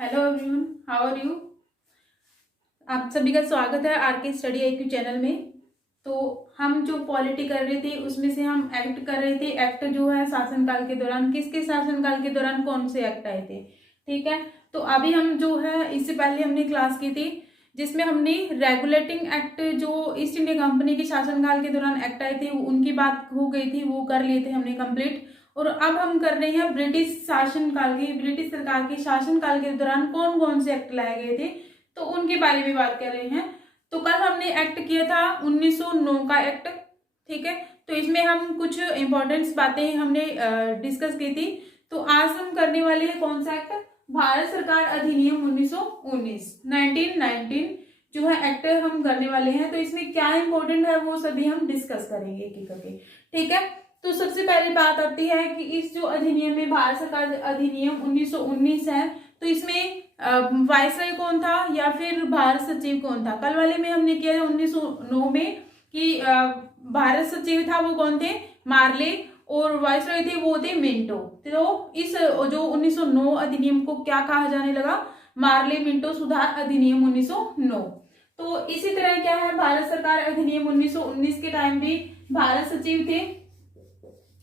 Hello everyone, how are you. आप सभी का स्वागत है आर के स्टडी IQ चैनल में। तो हम जो पॉलिटी कर रहे थे उसमें से हम एक्ट कर रहे थे। एक्ट जो है शासनकाल के दौरान, किसके शासनकाल के दौरान कौन से एक्ट आए थे, ठीक है। तो अभी हम जो है, इससे पहले हमने क्लास की थी जिसमें हमने रेगुलेटिंग एक्ट, जो ईस्ट इंडिया कंपनी के शासनकाल के दौरान एक्ट आए थे उनकी बात हो गई थी, वो कर लिए थे हमने कंप्लीट। और अब हम कर रहे हैं ब्रिटिश शासनकाल के, ब्रिटिश सरकार के शासनकाल के दौरान कौन कौन से एक्ट लाए गए थे, तो उनके बारे में बात कर रहे हैं। तो कल हमने एक्ट किया था 1909 का एक्ट, ठीक है। तो इसमें हम कुछ इंपॉर्टेंट बातें हमने डिस्कस की थी। तो आज हम करने वाले हैं कौन सा एक्ट, भारत सरकार अधिनियम 1919 जो है एक्ट हम करने वाले हैं। तो इसमें क्या इंपॉर्टेंट है वो सभी हम डिस्कस करेंगे एक एक करके, ठीक है। तो सबसे पहली बात आती है कि इस जो अधिनियम में, भारत सरकार अधिनियम 1919 है, तो इसमें वायसराय कौन था या फिर भारत सचिव कौन था। कल वाले में हमने किया 1909 में कि भारत सचिव था वो कौन थे, मार्ले, और वायसराय थे वो थे मिंटो। तो इस जो 1909 अधिनियम को क्या कहा जाने लगा, मार्ले मिंटो सुधार अधिनियम 1909। तो इसी तरह क्या है, भारत सरकार अधिनियम 1919 के टाइम भी भारत सचिव थे,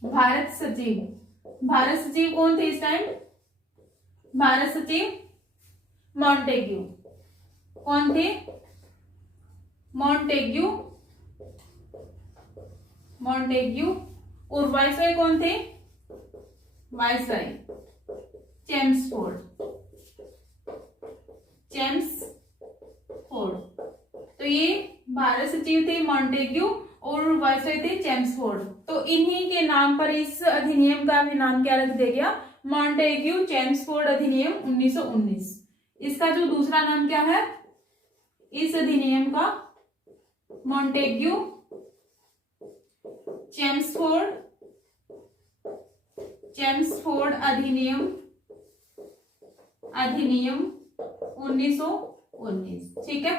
भारत सचिव कौन थे इस टाइम, भारत सचिव मॉन्टेग्यू। कौन थे, मॉन्टेग्यू। और वायसराय कौन थे, वायसराय चेम्सफोर्ड। तो ये भारत सचिव थे मॉन्टेग्यू और वायसराय थे चेम्सफोर्ड। तो इन्हीं के नाम पर इस अधिनियम का भी नाम क्या रख दिया गया, मॉन्टेग्यू चेम्सफोर्ड अधिनियम 1919। इसका जो दूसरा नाम क्या है इस अधिनियम का, मॉन्टेग्यू चेम्सफोर्ड अधिनियम 1919, ठीक है।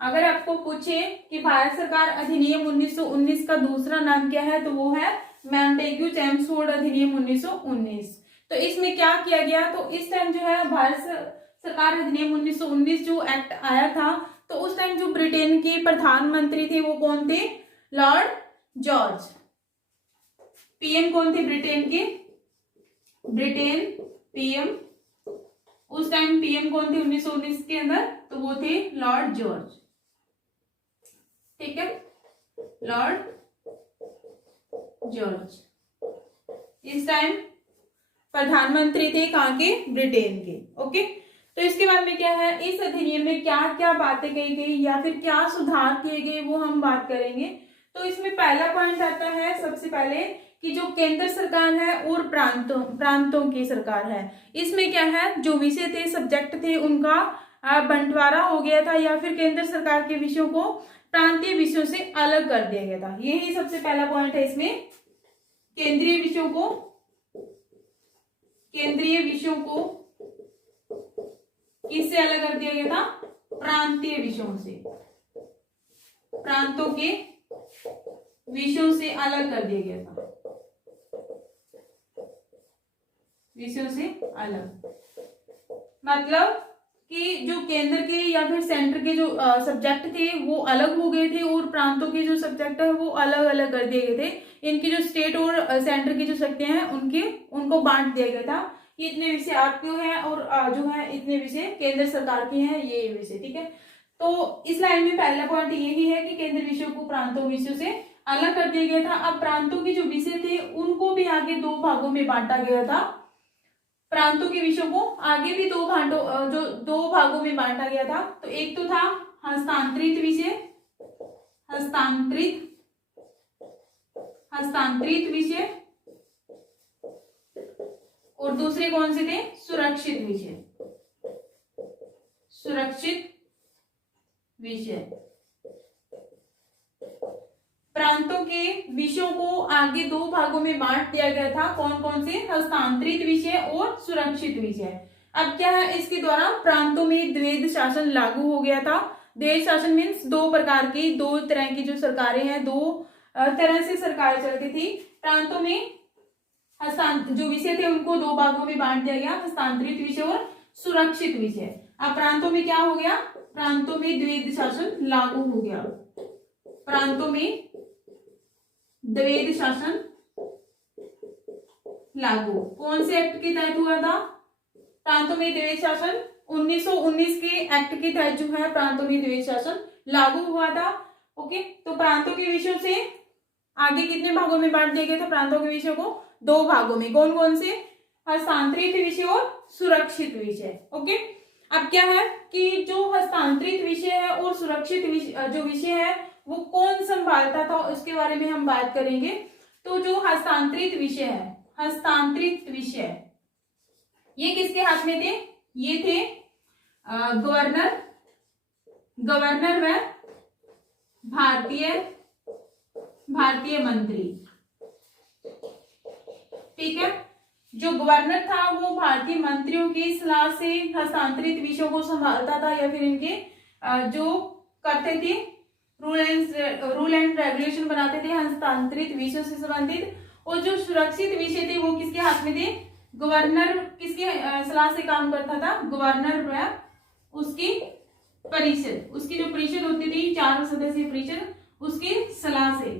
अगर आपको पूछे कि भारत सरकार अधिनियम 1919 का दूसरा नाम क्या है, तो वो है मॉन्टेग्यू चेम्सफोर्ड अधिनियम 1919। तो इसमें क्या किया गया, तो इस टाइम जो है भारत सरकार अधिनियम 1919 जो एक्ट आया था, तो उस टाइम जो ब्रिटेन के प्रधानमंत्री थे वो कौन थे, लॉर्ड जॉर्ज। पीएम कौन थे ब्रिटेन के, पीएम, उस टाइम पीएम कौन थे 1919 के अंदर, तो वो थे लॉर्ड जॉर्ज, ठीक है, लॉर्ड जॉर्ज। इस टाइम प्रधानमंत्री थे कहाँ के, ब्रिटेन के, ओके। तो इसके बाद में क्या है, इस अधिनियम में क्या क्या बातें कही गई या फिर क्या सुधार किए गए वो हम बात करेंगे। तो इसमें पहला पॉइंट आता है सबसे पहले कि जो केंद्र सरकार है और प्रांतों की सरकार है, इसमें क्या है, जो विषय थे, सब्जेक्ट थे, उनका बंटवारा हो गया था या फिर केंद्र सरकार के विषयों को प्रांतीय विषयों से अलग कर दिया गया था। यही सबसे पहला पॉइंट है इसमें, केंद्रीय विषयों को किससे अलग कर दिया गया था, प्रांतीय विषयों से, प्रांतों के विषयों से अलग कर दिया गया था, विषयों से अलग। मतलब कि जो केंद्र के या फिर सेंटर के जो सब्जेक्ट थे वो अलग हो गए थे और प्रांतों के जो सब्जेक्ट है वो अलग अलग कर दिए गए थे। इनकी जो स्टेट और सेंटर की जो शक्तियां हैं उनको बांट दिया गया था कि इतने विषय आपके हैं और जो है इतने विषय केंद्र सरकार के हैं, ये विषय, ठीक है। तो इस लाइन में पहला पॉइंट यही है कि केंद्र विषयों को प्रांतों विषयों से अलग कर दिया गया था। अब प्रांतों के जो विषय थे उनको भी आगे दो भागों में बांटा गया था, प्रांतों के विषयों को आगे भी दो भागों में बांटा गया था। तो एक तो था हस्तांतरित विषय और दूसरे कौन से थे, सुरक्षित विषय। प्रांतों के विषयों को आगे दो भागों में बांट दिया गया था, कौन कौन से, हस्तांतरित विषय और सुरक्षित विषय। अब क्या है, इसके द्वारा प्रांतों में द्वैध शासन लागू हो गया था। द्वैध शासन मीन्स दो तरह की जो सरकारें हैं, दो तरह से सरकार चलती थी। प्रांतों में जो विषय थे उनको दो भागों में बांट दिया गया, हस्तांतरित विषय और सुरक्षित विषय। अब प्रांतों में क्या हो गया, प्रांतों में द्वैध शासन लागू हो गया। प्रांतों में द्वैध शासन लागू कौन से एक्ट के तहत हुआ था, प्रांतों में द्वैध शासन 1919 के एक्ट के तहत जो है प्रांतों में द्वैध शासन लागू हुआ था। ओके, तो प्रांतों के विषयों से आगे कितने भागों में बांट दिया गया था, प्रांतों के विषयों को 2 भागों में। कौन कौन से, हस्तांतरित विषय और सुरक्षित विषय। ओके, अब क्या है कि जो हस्तांतरित विषय है और सुरक्षित जो विषय है वो कौन संभालता था उसके बारे में हम बात करेंगे। तो जो हस्तांतरित विषय है, हस्तांतरित विषय ये किसके हाथ में थे, ये थे गवर्नर व भारतीय मंत्री। ठीक है, जो गवर्नर था वो भारतीय मंत्रियों की सलाह से हस्तांतरित विषयों को संभालता था, या फिर इनके जो करते थे रूल एंड रेगुलेशन बनाते थे हस्तांतरित विषयों से संबंधित। और जो सुरक्षित विषय थे वो किसके हाथ में थे, गवर्नर किसके सलाह से काम करता था, गवर्नर व उसकी परिषद, उसकी जो परिषद होती थी 4 सदस्यीय परिषद, उसकी सलाह से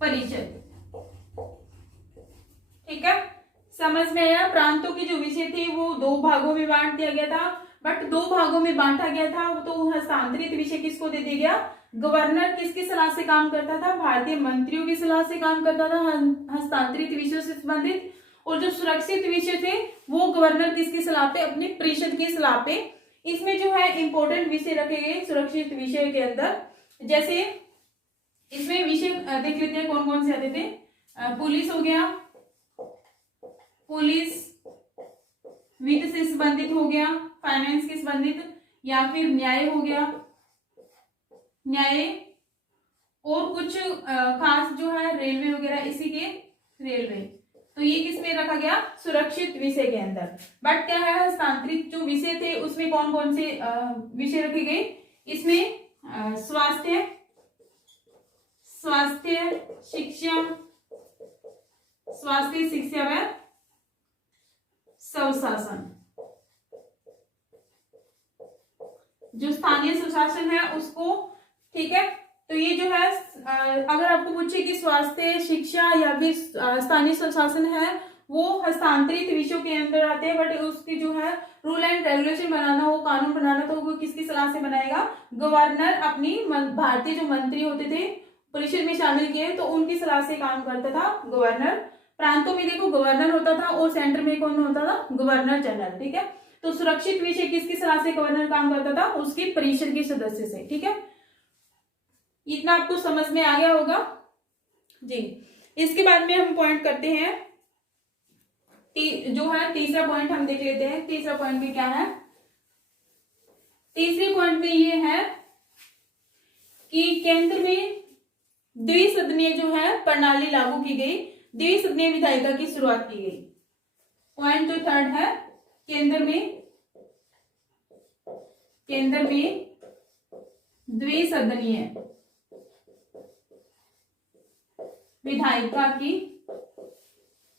परिषद। ठीक है, समझ में आया। प्रांतों के जो विषय थे वो 2 भागों में बांट दिया गया था, बट 2 भागों में बांटा गया था तो हस्तांतरित विषय किसको दे दिया गया, गवर्नर किसकी सलाह से काम करता था, भारतीय मंत्रियों की सलाह से काम करता था हस्तांतरित विषयों से संबंधित। और जो सुरक्षित विषय थे वो गवर्नर किसकी सलाह पे, अपनी परिषद की सलाह पे। इसमें जो है इंपॉर्टेंट विषय रखे गए सुरक्षित विषय के अंदर, जैसे इसमें विषय देख लेते हैं कौन कौन से आते थे। पुलिस हो गया, पुलिस वित्त से संबंधित हो गया, फाइनेंस के संबंधित, या फिर न्याय हो गया, न्याय, और कुछ खास जो है रेलवे वगैरह, इसी के रेलवे। तो ये किस में रखा गया, सुरक्षित विषय के अंदर। बट क्या है, हस्तांतरित जो विषय थे उसमें कौन कौन से विषय रखे गए, इसमें स्वास्थ्य शिक्षा व स्वशासन। जो स्थानीय स्वशासन है उसको, ठीक है, तो ये जो है अगर आपको पूछे कि स्वास्थ्य शिक्षा या फिर स्थानीय स्वशासन है वो हस्तांतरित विषयों के अंदर आते हैं, बट उसकी जो है रूल एंड रेगुलेशन बनाना हो, कानून बनाना, तो वो किसकी सलाह से बनाएगा, गवर्नर अपनी भारतीय जो मंत्री होते थे परिषद में शामिल किए तो उनकी सलाह से काम करता था गवर्नर। प्रांतों में देखो गवर्नर होता था और सेंटर में कौन होता था, गवर्नर जनरल। ठीक है, तो सुरक्षित विषय किसकी सलाह से गवर्नर काम करता था, उसकी परिषद के सदस्य से। ठीक है, इतना आपको समझ में आ गया होगा जी। इसके बाद में हम पॉइंट करते हैं, जो है तीसरा पॉइंट हम देख लेते हैं। तीसरा पॉइंट में क्या है, तीसरे पॉइंट में ये है कि केंद्र में द्विसदनीय जो है प्रणाली लागू की गई, द्विसदनीय विधायिका की शुरुआत की गई। पॉइंट जो थर्ड है, केंद्र में द्विसदनीय विधायिका की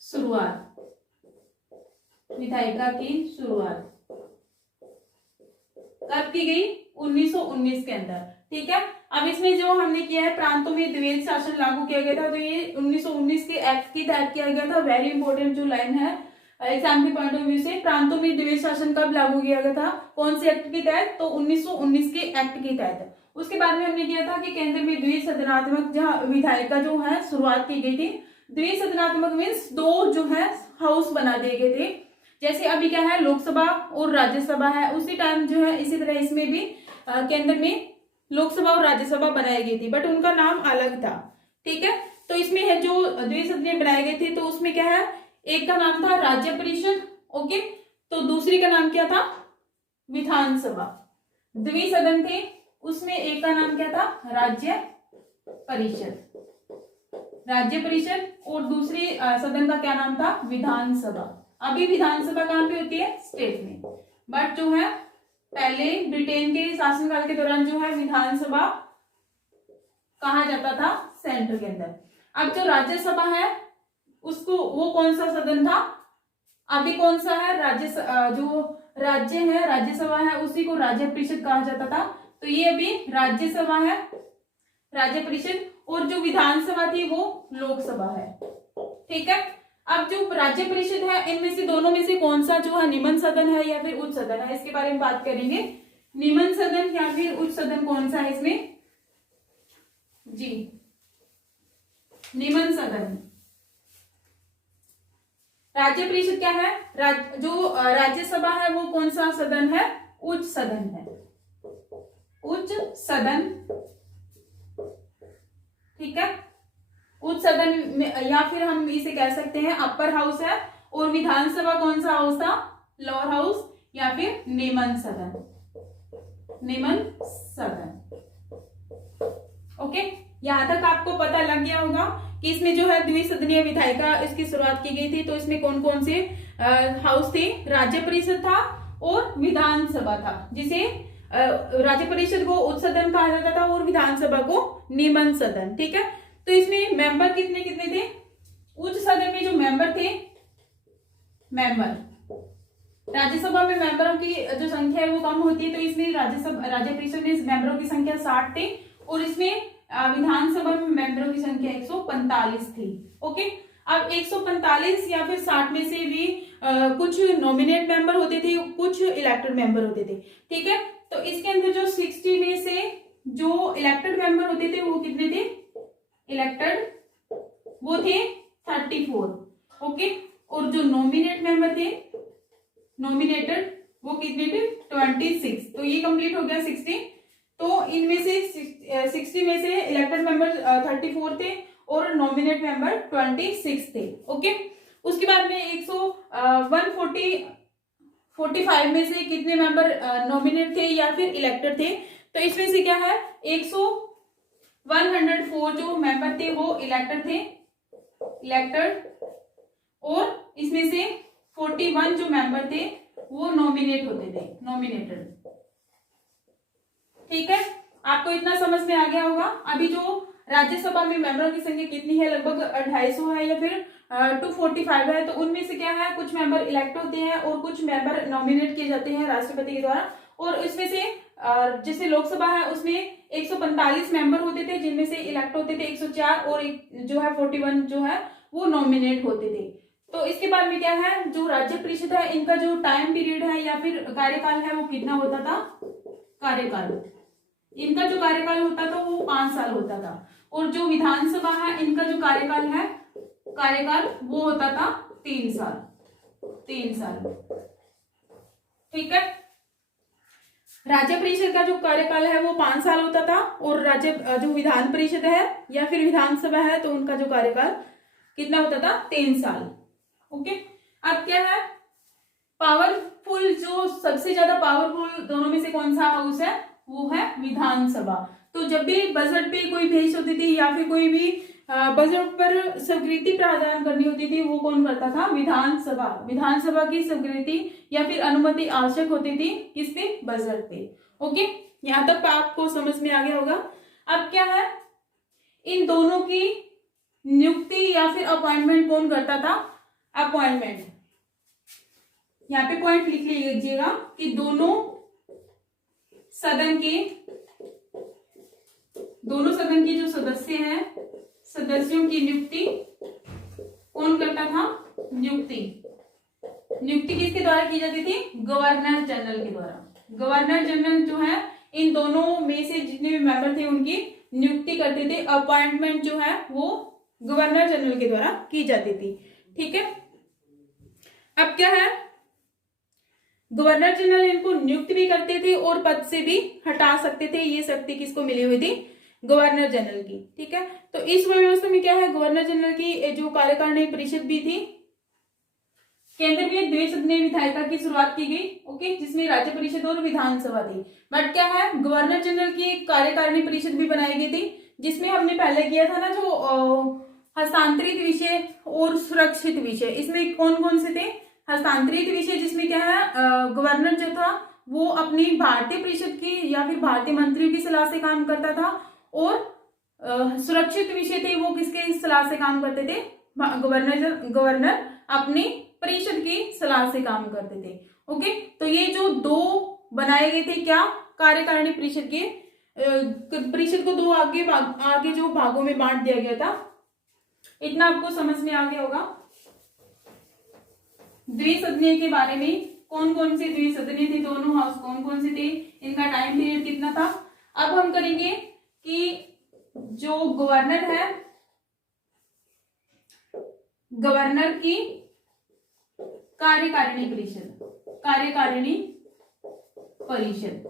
शुरुआत, कब की गई, 1919 के अंदर। ठीक है, अब इसमें जो हमने किया है प्रांतों में द्वैध शासन लागू किया गया था, तो ये 1919 के एक्ट की तहत किया गया था। वेरी इंपॉर्टेंट जो लाइन है एग्जाम के पॉइंट ऑफ व्यू से, प्रांतों में द्वैध शासन कब लागू किया गया था, कौन से एक्ट के तहत, तो 1919 के एक्ट के तहत। उसके बाद में हमने किया था कि केंद्र में द्विसदनात्मक जहाँ विधायिका जो है शुरुआत की गई थी। द्विसदनात्मक मीन्स 2 जो है हाउस बना दिए गए थे, जैसे अभी क्या है लोकसभा और राज्यसभा है, उसी टाइम जो है इसी तरह इसमें भी केंद्र में लोकसभा और राज्यसभा बनाई गई थी, बट उनका नाम अलग था। ठीक है, तो इसमें है जो द्विसदनीय बनाए गए थे, तो उसमें क्या है, एक का नाम था राज्य परिषद, ओके, तो दूसरी का नाम क्या था, विधानसभा। द्विसदन थे, उसमें एक का नाम क्या था, राज्य परिषद, और दूसरी सदन का क्या नाम था, विधानसभा। अभी विधानसभा कहां पे होती है, स्टेट में, बट जो है पहले ब्रिटेन के शासनकाल के दौरान जो है विधानसभा कहा जाता था, सेंटर के अंदर। अब जो राज्यसभा है उसको, वो कौन सा सदन था, अभी कौन सा है, जो राज्य है, राज्यसभा है, उसी को राज्य परिषद कहा जाता था। तो ये अभी राज्यसभा है, राज्य परिषद, और जो विधानसभा थी वो लोकसभा है। ठीक है। अब जो राज्य परिषद है, इनमें से दोनों में से कौन सा जो है निम्न सदन है या फिर उच्च सदन है, इसके बारे में बात करेंगे। निम्न सदन या फिर उच्च सदन कौन सा है इसमें जी, निम्न सदन। राज्य परिषद क्या है, जो राज्यसभा है वो कौन सा सदन है, उच्च सदन है, उच्च सदन। ठीक है। उच्च सदन में, या फिर हम इसे कह सकते हैं अपर हाउस है, और विधानसभा कौन सा हाउस था, लोअर हाउस या फिर निम्न सदन, निम्न सदन। ओके, यहां तक आपको पता लग गया होगा कि इसमें जो है द्विसदनीय विधायिका इसकी शुरुआत की गई थी। तो इसमें कौन कौन से हाउस थे, राज्य परिषद था और विधानसभा था, जिसे राज्य परिषद को उच्च सदन कहा जाता था और विधानसभा को निम्न सदन। ठीक है। तो इसमें मेंबर कितने कितने थे, उच्च सदन में जो मेंबर थे, राज्यसभा में मेंबरों की जो संख्या है वो कम होती है, तो इसमें राज्य परिषद में मेंबरों की संख्या 60 थी, और इसमें विधानसभा में मेंबरों की संख्या 145 थी। ओके। अब 145 या फिर 60 में से भी कुछ नॉमिनेट मेंबर होते थे, कुछ इलेक्टेड मेंबर होते थे। ठीक है। तो इसके अंदर जो 60 में से जो इलेक्टेड मेंबर होते थे वो कितने थे, इलेक्टेड वो थे 34। ओके। और जो नॉमिनेट मेंबर थे, नॉमिनेटेड, वो कितने थे 26। तो ये कंप्लीट हो गया 60। तो इनमें से 60 में से इलेक्टेड मेंबर 34 थे और नॉमिनेट मेंबर 26 थे। ओके। उसके बाद में 145 में से कितने मेंबर नॉमिनेट थे या फिर इलेक्टेड थे, तो इसमें से क्या है 104 जो मेंबर थे वो इलेक्टेड थे, इलेक्टेड, और इसमें से 41 जो मेंबर थे वो नॉमिनेट होते थे, नॉमिनेटेड। ठीक है। आपको इतना समझ में आ गया होगा। अभी जो राज्यसभा में मेंबरों की संख्या कितनी है, लगभग 250 है या फिर 245 है। तो उनमें से क्या है, कुछ मेंबर इलेक्ट होते हैं और कुछ मेंबर नॉमिनेट किए जाते हैं राष्ट्रपति के द्वारा। और इसमें से जैसे लोकसभा है उसमें 145 मेंबर होते थे, जिनमें से इलेक्ट होते थे 104 और जो है 41 जो है वो नॉमिनेट होते थे। तो इसके बाद में क्या है, जो राज्य परिषद है इनका जो टाइम पीरियड है या फिर कार्यकाल है वो कितना होता था, कार्यकाल, इनका जो कार्यकाल होता था वो 5 साल होता था। और जो विधानसभा है इनका जो कार्यकाल है, कार्यकाल वो होता था 3 साल, 3 साल। ठीक है। राज्य परिषद का जो कार्यकाल है वो 5 साल होता था, और जो विधान परिषद है या फिर विधानसभा है तो उनका जो कार्यकाल कितना होता था, 3 साल। ओके। अब क्या है, पावरफुल, जो सबसे ज्यादा पावरफुल दोनों में से कौन सा हाउस है, वो है विधानसभा। तो जब भी बजट पे कोई भेज होती थी या फिर कोई भी बजट पर स्वीकृति प्रदान करनी होती थी, वो कौन करता था, विधानसभा। विधानसभा की स्वीकृति या फिर अनुमति आवश्यक होती थी किस पे, बजट पे। ओके। यहां तक आपको समझ में आ गया होगा। अब क्या है, इन दोनों की नियुक्ति या फिर अपॉइंटमेंट कौन करता था, अपॉइंटमेंट, यहाँ पे पॉइंट लिख लीजिएगा कि दोनों सदन के जो सदस्य हैं, सदस्यों की नियुक्ति कौन करता था, नियुक्ति किसके द्वारा की जाती थी, गवर्नर जनरल के द्वारा। गवर्नर जनरल जो है इन दोनों में से जितने भी मेंबर थे उनकी नियुक्ति करते थे। अपॉइंटमेंट जो है वो गवर्नर जनरल के द्वारा की जाती थी। ठीक है। अब क्या है, गवर्नर जनरल इनको नियुक्त भी करते थे और पद से भी हटा सकते थे। ये शक्ति किसको मिली हुई थी, गवर्नर जनरल की। ठीक है। तो इस व्यवस्था में क्या है, गवर्नर जनरल की जो कार्यकारिणी परिषद भी थी, केंद्र में द्विसदनीय विधायिका की शुरुआत की गई। ओके, जिसमें राज्य परिषद और विधानसभा थी। बट क्या है, गवर्नर जनरल की कार्यकारिणी परिषद भी बनाई गई थी, जिसमें हमने पहले किया था ना, जो हस्तांतरित विषय और सुरक्षित विषय, इसमें कौन कौन से थे, हस्तांतरित विषय, जिसमें क्या है, गवर्नर जो था वो अपनी भारतीय परिषद की या फिर भारतीय मंत्रियों की सलाह से काम करता था, और सुरक्षित विषय थे वो किसके सलाह से काम करते थे, गवर्नर अपनी परिषद की सलाह से काम करते थे। ओके, तो ये जो दो बनाए गए थे क्या, कार्यकारिणी परिषद के, परिषद को दो आगे जो भागों में बांट दिया गया था। इतना आपको समझ में आ गया होगा। द्विसदनीय के बारे में, कौन कौन से द्विसदनीय थे, दोनों हाउस कौन कौन से थे, इनका टाइम पीरियड कितना था। अब हम करेंगे कि जो गवर्नर है, गवर्नर की कार्यकारिणी परिषद, कार्यकारिणी परिषद,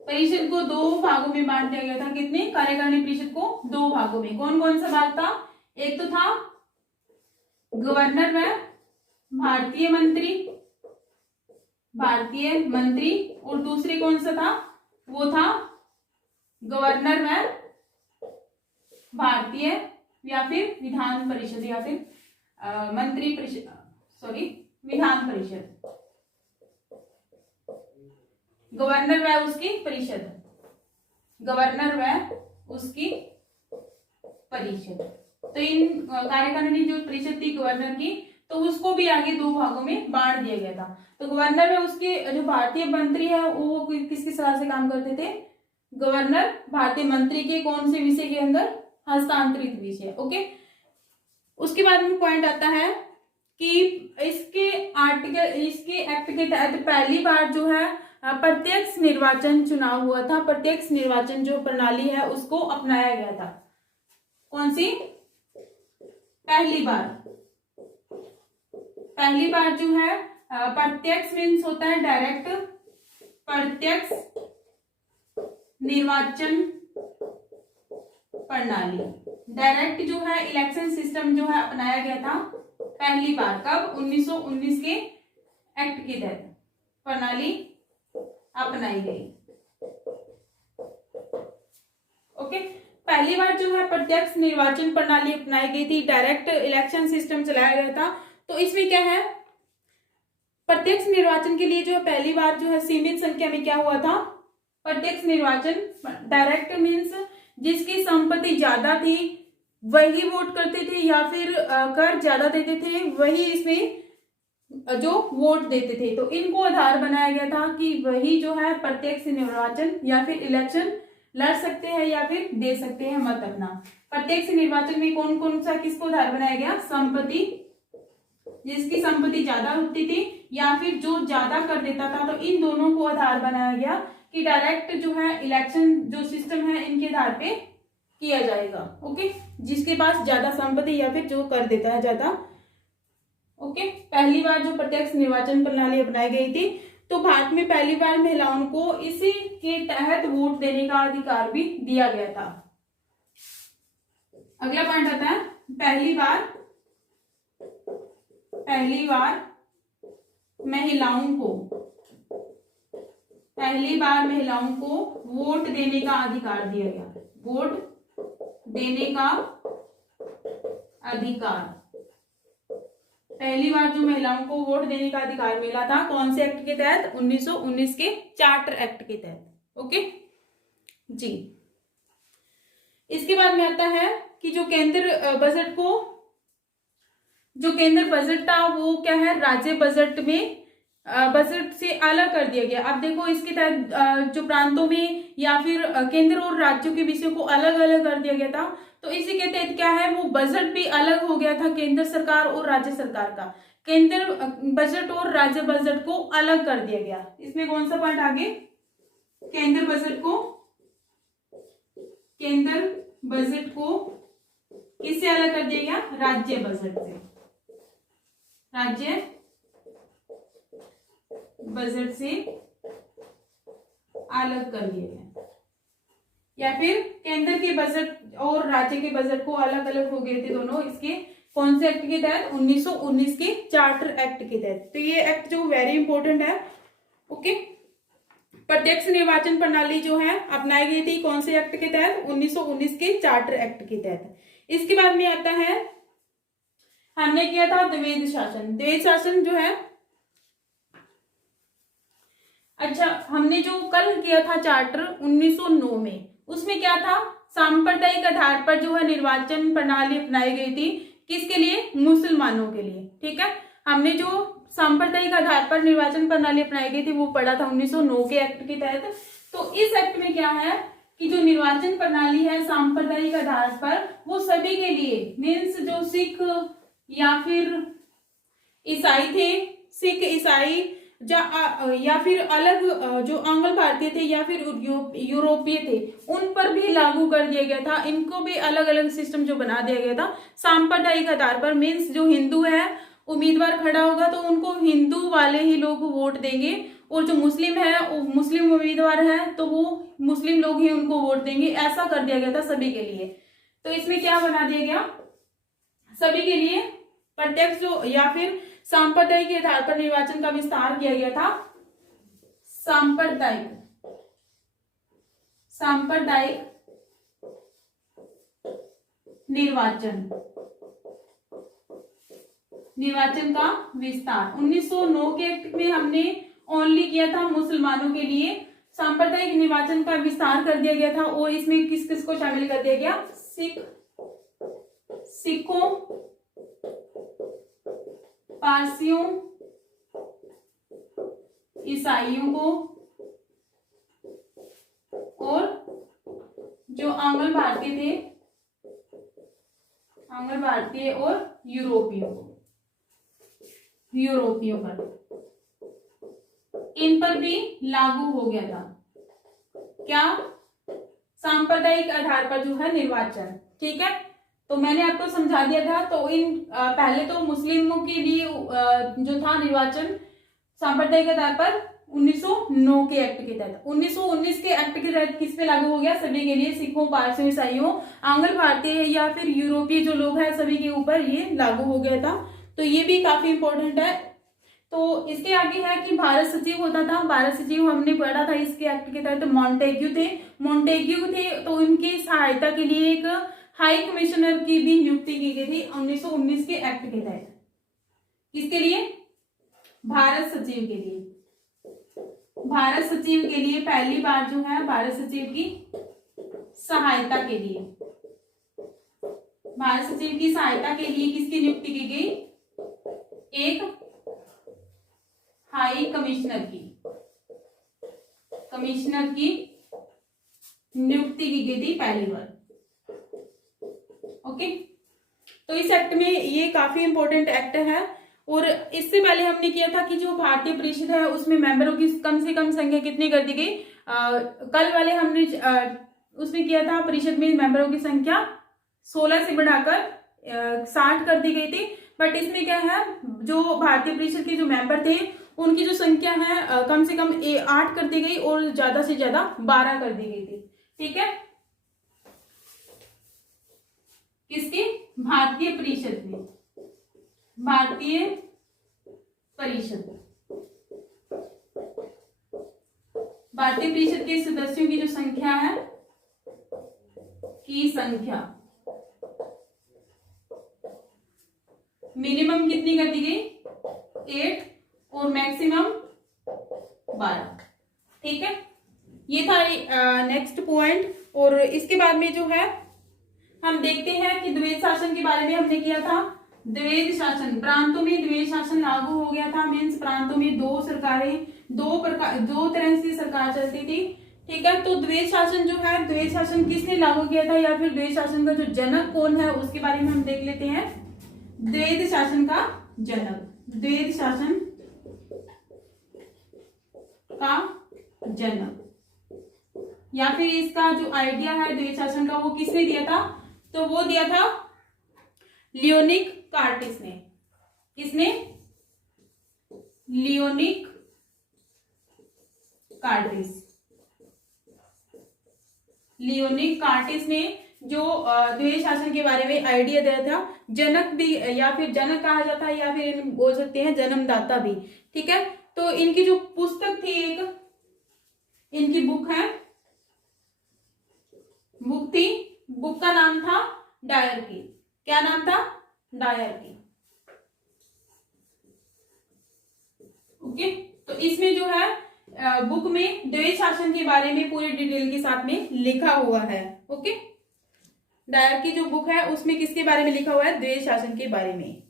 परिषद को दो भागों में बांट दिया गया था। कितने, कार्यकारिणी परिषद को दो भागों में। कौन कौन सा भाग था, एक तो था गवर्नर व भारतीय मंत्री, भारतीय मंत्री, और दूसरे कौन सा था, वो था गवर्नर व भारतीय या फिर विधान परिषद या फिर मंत्री परिषद, सॉरी विधान परिषद, गवर्नर व उसकी परिषद, गवर्नर व उसकी परिषद। तो इन कार्यकारिणी जो परिषद थी गवर्नर की, तो उसको भी आगे दो भागों में बांट दिया गया था। तो गवर्नर में उसके जो भारतीय मंत्री है वो किसकी सलाह से काम करते थे, गवर्नर भारतीय मंत्री के कौन से विषय के अंदर, हस्तांतरित विषय। ओके, उसके बाद में पॉइंट आता है कि इसके एक्ट के तहत पहली बार जो है प्रत्यक्ष निर्वाचन चुनाव हुआ था। प्रत्यक्ष निर्वाचन जो प्रणाली है उसको अपनाया गया था। कौन सी, पहली बार जो है प्रत्यक्ष मीन्स होता है डायरेक्ट, प्रत्यक्ष निर्वाचन प्रणाली, डायरेक्ट जो है इलेक्शन सिस्टम जो है अपनाया गया था पहली बार। कब, 1919 के एक्ट के तहत प्रणाली अपनाई गई। ओके, पहली बार जो है प्रत्यक्ष निर्वाचन प्रणाली अपनाई गई थी, डायरेक्ट इलेक्शन सिस्टम चलाया गया था। तो इसमें क्या है, प्रत्यक्ष निर्वाचन के लिए जो पहली बार जो है सीमित संख्या में क्या हुआ था, प्रत्यक्ष निर्वाचन डायरेक्ट मीन्स जिसकी संपत्ति ज्यादा थी वही वोट करते थे, या फिर कर ज्यादा देते थे वही इसमें जो वोट देते थे। तो इनको आधार बनाया गया था कि वही जो है प्रत्यक्ष निर्वाचन या फिर इलेक्शन लड़ सकते हैं या फिर दे सकते हैं मत अपना। प्रत्यक्ष निर्वाचन में कौन कौन सा किसको आधार बनाया गया, संपत्ति, जिसकी संपत्ति ज्यादा होती थी या फिर जो ज्यादा कर देता था। तो इन दोनों को आधार बनाया गया कि डायरेक्ट जो है इलेक्शन जो सिस्टम है इनके आधार पे किया जाएगा। ओके, जिसके पास ज्यादा संपत्ति या फिर जो कर देता है ज्यादा। ओके, पहली बार जो प्रत्यक्ष निर्वाचन प्रणाली अपनाई गई थी, तो भारत में पहली बार महिलाओं को इसी के तहत वोट देने का अधिकार भी दिया गया था। अगला पॉइंट आता है, पहली बार महिलाओं को वोट देने का अधिकार दिया गया। वोट देने का अधिकार, पहली बार जो महिलाओं को वोट देने का अधिकार मिला था कौन से एक्ट के तहत, 1919 के चार्टर एक्ट के तहत। ओके जी, इसके बाद में आता है कि जो केंद्र बजट था वो क्या है, राज्य बजट में बजट से अलग कर दिया गया। अब देखो इसके तहत जो प्रांतों में या फिर केंद्र और राज्यों के विषयों को अलग अलग कर दिया गया था। तो इसी के तहत क्या है, वो बजट भी अलग हो गया था केंद्र सरकार और राज्य सरकार का। केंद्र बजट और राज्य बजट को अलग कर दिया गया। इसमें कौन सा पॉइंट आगे, केंद्र बजट को किससे अलग कर दिया गया, राज्य बजट से, राज्य बजट से अलग कर दिया गया। या फिर केंद्र के बजट और राज्य के बजट को अलग अलग हो गए थे दोनों, इसके कौन से एक्ट के तहत, 1919 के चार्टर एक्ट के तहत। तो ये एक्ट जो वेरी इंपॉर्टेंट है। ओके, प्रत्यक्ष निर्वाचन प्रणाली जो है अपनाई गई थी कौन से एक्ट के तहत, 1919 के चार्टर एक्ट के तहत। इसके बाद में आता है, हमने किया था द्वैध शासन। द्वैध शासन जो है, अच्छा हमने जो कल किया था चार्टर 1909 में, उसमें क्या था, सांप्रदायिक आधार पर जो है निर्वाचन प्रणाली अपनाई गई थी, किसके लिए, मुसलमानों के लिए। ठीक है, हमने जो सांप्रदायिक आधार पर निर्वाचन प्रणाली अपनाई गई थी वो पढ़ा था 1909 के एक्ट के तहत। तो इस एक्ट में क्या है कि जो निर्वाचन प्रणाली है सांप्रदायिक आधार पर वो सभी के लिए, मीन्स जो सिख या फिर ईसाई थे, सिख ईसाई या फिर अलग जो आंग्ल भारतीय थे या फिर यूरोपीय थे, उन पर भी लागू कर दिया गया था। इनको भी अलग अलग सिस्टम जो बना दिया गया था सांप्रदायिक आधार पर। मीन्स जो हिंदू है उम्मीदवार खड़ा होगा तो उनको हिंदू वाले ही लोग वोट देंगे, और जो मुस्लिम है, मुस्लिम उम्मीदवार है तो वो मुस्लिम लोग ही उनको वोट देंगे। ऐसा कर दिया गया था सभी के लिए। तो इसमें क्या बना दिया गया, सभी के लिए प्रत्यक्ष जो या फिर सांप्रदायिक के आधार पर निर्वाचन का विस्तार किया गया था। सांप्रदायिक निर्वाचन का विस्तार 1909 के एक्ट में हमने ओनली किया था मुसलमानों के लिए। सांप्रदायिक निर्वाचन का विस्तार कर दिया गया था, और इसमें किस किस को शामिल कर दिया गया, सिखों, पारसियों, ईसाइयों को, और जो आंग्ल भारतीय और यूरोपियों पर, इन पर भी लागू हो गया था क्या, सांप्रदायिक आधार पर जो है निर्वाचन। ठीक है, तो मैंने आपको समझा दिया था। तो इन पहले तो मुस्लिमों के लिए जो था निर्वाचन सांप्रदायिक आधार पर 1909 के एक्ट के तहत। 1919 के एक्ट के तहत किस पे लागू हो गया, सभी के लिए, सिखों, पारसियों, ईसाइयों, आंग्ल भारतीय या फिर यूरोपीय जो लोग हैं सभी के ऊपर ये लागू हो गया था। तो ये भी काफी इंपॉर्टेंट है। तो इसके आगे है कि भारत सचिव होता था। भारत सचिव हमने पढ़ा था इसके एक्ट के तहत मोंटेग्यू थे। तो उनकी सहायता के लिए एक हाई कमिश्नर की भी नियुक्ति की गई थी 1919 के एक्ट के तहत। किसके लिए, भारत सचिव के लिए। भारत सचिव के लिए पहली बार जो है भारत सचिव की सहायता के लिए, भारत सचिव की सहायता के लिए किसकी नियुक्ति की गई, एक हाई कमिश्नर की नियुक्ति की गई थी पहली बार। ओके, तो इस एक्ट में ये काफी इंपॉर्टेंट एक्ट है। और इससे पहले हमने किया था कि जो भारतीय परिषद है उसमें मेंबरों की कम से कम संख्या कितनी कर दी गई, कल वाले हमने उसमें किया था परिषद में मेंबरों की संख्या 16 से बढ़ाकर 60 कर दी गई थी। बट इसमें क्या है, जो भारतीय परिषद के जो मेंबर थे उनकी जो संख्या है कम से कम 8 कर दी गई और ज्यादा से ज्यादा 12 कर दी गई थी। ठीक है, किसके, भारतीय परिषद में, भारतीय परिषद के सदस्यों की जो संख्या है मिनिमम कितनी कर दी गई, 8 और मैक्सिमम 12। ठीक है, ये था नेक्स्ट पॉइंट। और इसके बाद में जो है हम देखते हैं कि द्वैध शासन के बारे में हमने किया था। द्वैध शासन, प्रांतों में द्वैध शासन लागू हो गया था। मीन्स प्रांतों में दो तरह से सरकार चलती थी। ठीक है, तो द्वैध शासन जो है, द्वैध शासन किसने लागू किया था या फिर द्वैध शासन का जो जनक कौन है उसके बारे में हम देख लेते हैं। द्वैध शासन का जनक या फिर इसका जो आइडिया है द्वैध शासन का वो किसने दिया था, तो वो दिया था लियोनिक कार्टिस ने। किसने, लियोनिक कार्टिस ने जो द्वैध शासन के बारे में आइडिया दिया था। जनक भी या फिर जनक कहा जाता है या फिर बोल सकते हैं जन्मदाता भी। ठीक है, तो इनकी जो पुस्तक थी, एक इनकी बुक थी, बुक का नाम था डायरकी। क्या नाम था, डायरकी। ओके, तो इसमें जो है बुक में द्वैध शासन के बारे में पूरी डिटेल के साथ में लिखा हुआ है। ओके, डायरकी जो बुक है उसमें किसके बारे में लिखा हुआ है, द्वैध शासन के बारे में।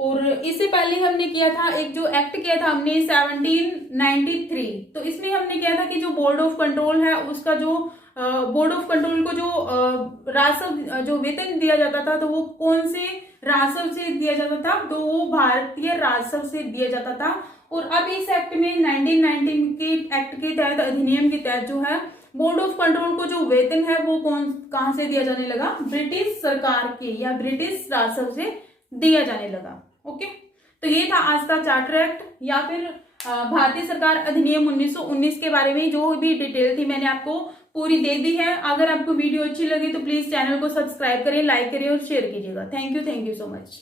और इससे पहले हमने किया था एक जो एक्ट किया था हमने 1793, तो इसमें हमने किया था कि जो बोर्ड ऑफ कंट्रोल है उसका जो बोर्ड ऑफ कंट्रोल को जो राजस्व जो वेतन दिया जाता था तो वो कौन से राजस्व से दिया जाता था, तो वो भारतीय राजस्व से दिया जाता था। और अब इस एक्ट में 1919 के एक्ट के तहत, अधिनियम के तहत जो है बोर्ड ऑफ कंट्रोल को जो वेतन है वो कहां से दिया जाने लगा, ब्रिटिश सरकार के या ब्रिटिश राजस्व से दिया जाने लगा। ओके, तो ये था आज का चार्टर एक्ट या फिर भारतीय सरकार अधिनियम 1919 के बारे में जो भी डिटेल थी मैंने आपको पूरी दे दी है। अगर आपको वीडियो अच्छी लगी तो प्लीज चैनल को सब्सक्राइब करें, लाइक करें और शेयर कीजिएगा। Thank you so much.